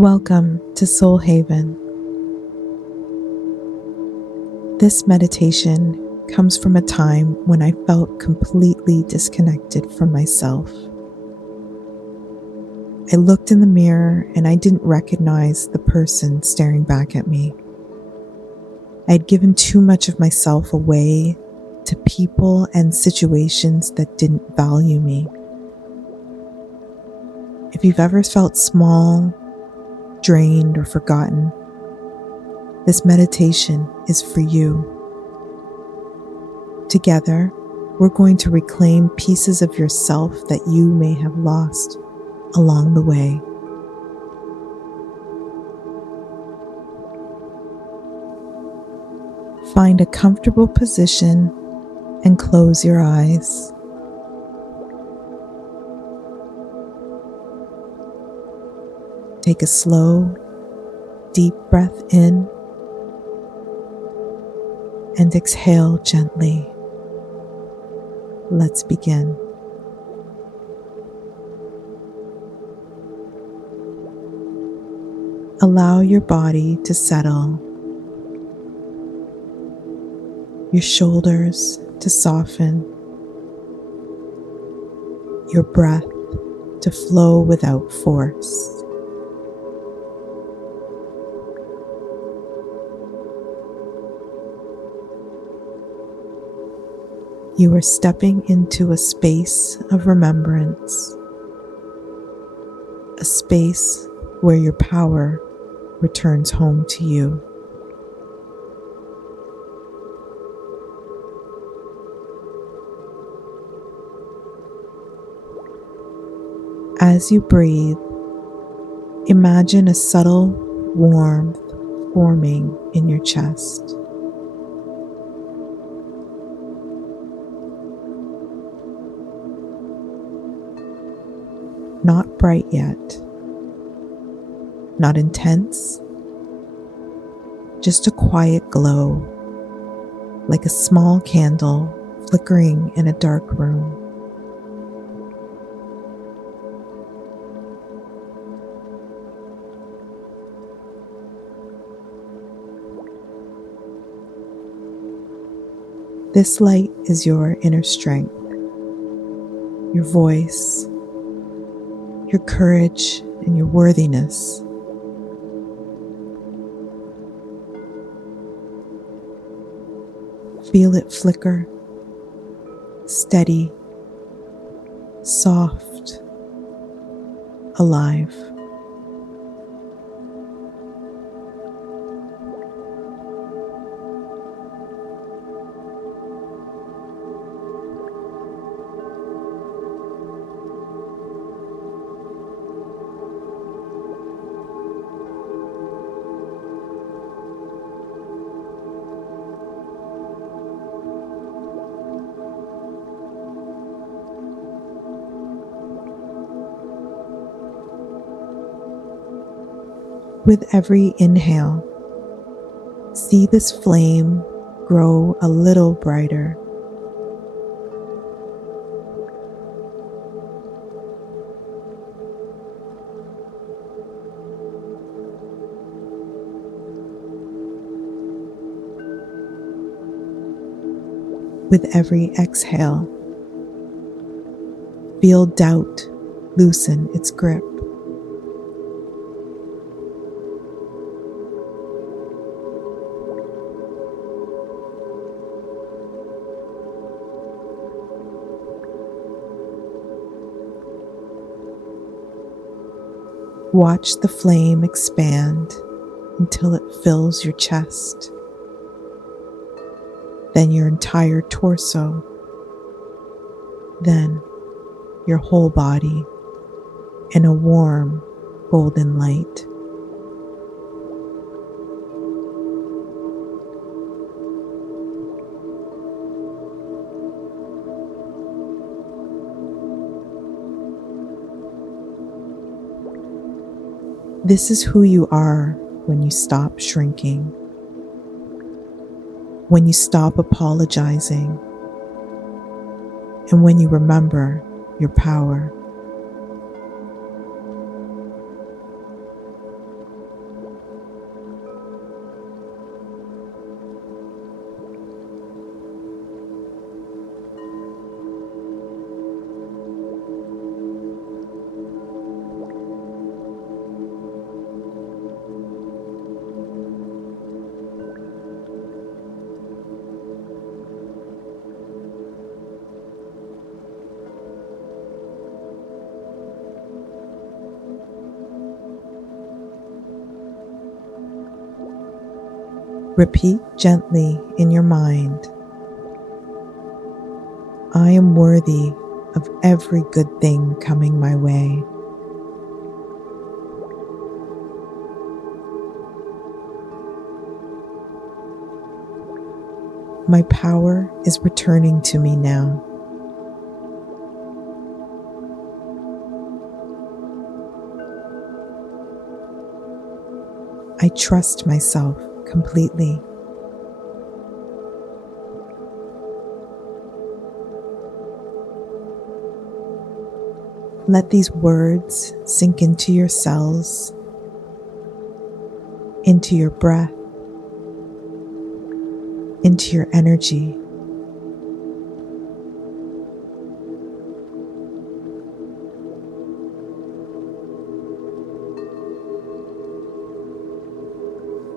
Welcome to Soul Haven. This meditation comes from a time when I felt completely disconnected from myself. I looked in the mirror and I didn't recognize the person staring back at me. I had given too much of myself away to people and situations that didn't value me. If you've ever felt small, drained, or forgotten, this meditation is for you. Together, we're going to reclaim pieces of yourself that you may have lost along the way. Find a comfortable position and close your eyes. Take a slow, deep breath in and exhale gently. Let's begin. Allow your body to settle, your shoulders to soften, your breath to flow without force. You are stepping into a space of remembrance, a space where your power returns home to you. As you breathe, imagine a subtle warmth forming in your chest. Not bright yet, not intense, just a quiet glow, like a small candle flickering in a dark room. This light is your inner strength, your voice, your courage, and your worthiness. Feel it flicker, steady, soft, alive. With every inhale, see this flame grow a little brighter. With every exhale, feel doubt loosen its grip. Watch the flame expand until it fills your chest, then your entire torso, then your whole body in a warm golden light. This is who you are when you stop shrinking, when you stop apologizing, and when you remember your power. Repeat gently in your mind, I am worthy of every good thing coming my way. My power is returning to me now. I trust myself completely. Let these words sink into your cells, into your breath, into your energy.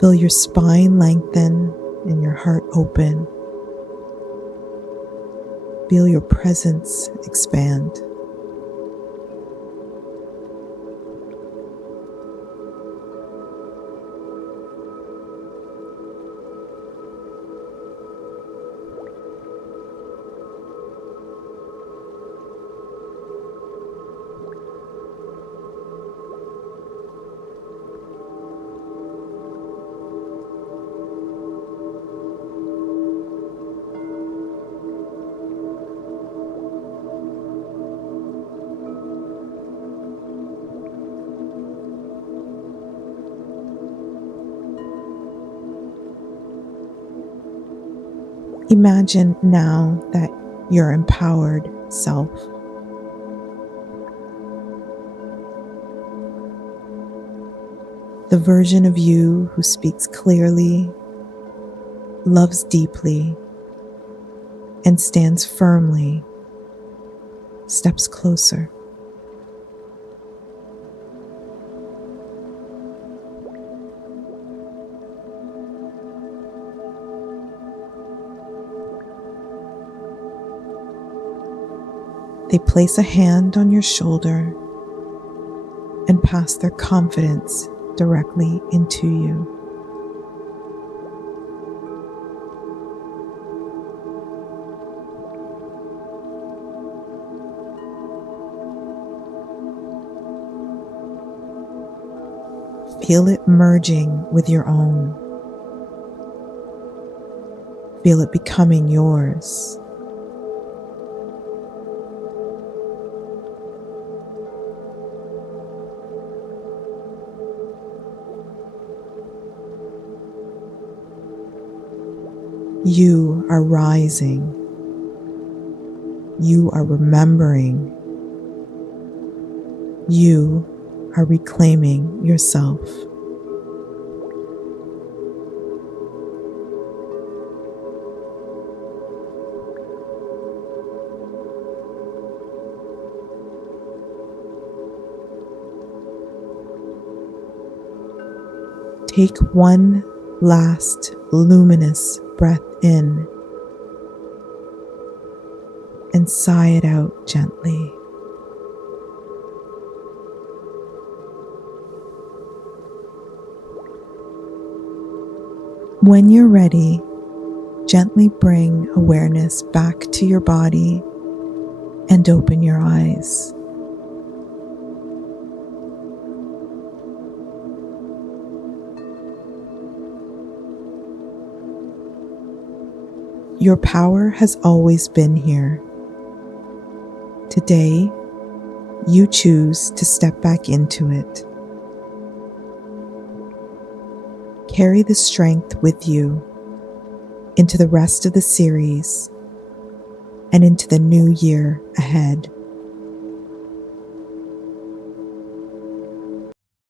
Feel your spine lengthen and your heart open. Feel your presence expand. Imagine now that your empowered self. The version of you who speaks clearly, loves deeply, and stands firmly, steps closer. They place a hand on your shoulder and pass their confidence directly into you. Feel it merging with your own. Feel it becoming yours. You are rising. You are remembering. You are reclaiming yourself. Take one last luminous breath in and sigh it out gently. When you're ready, gently bring awareness back to your body and open your eyes. Your power has always been here. Today, you choose to step back into it. Carry the strength with you into the rest of the series and into the new year ahead.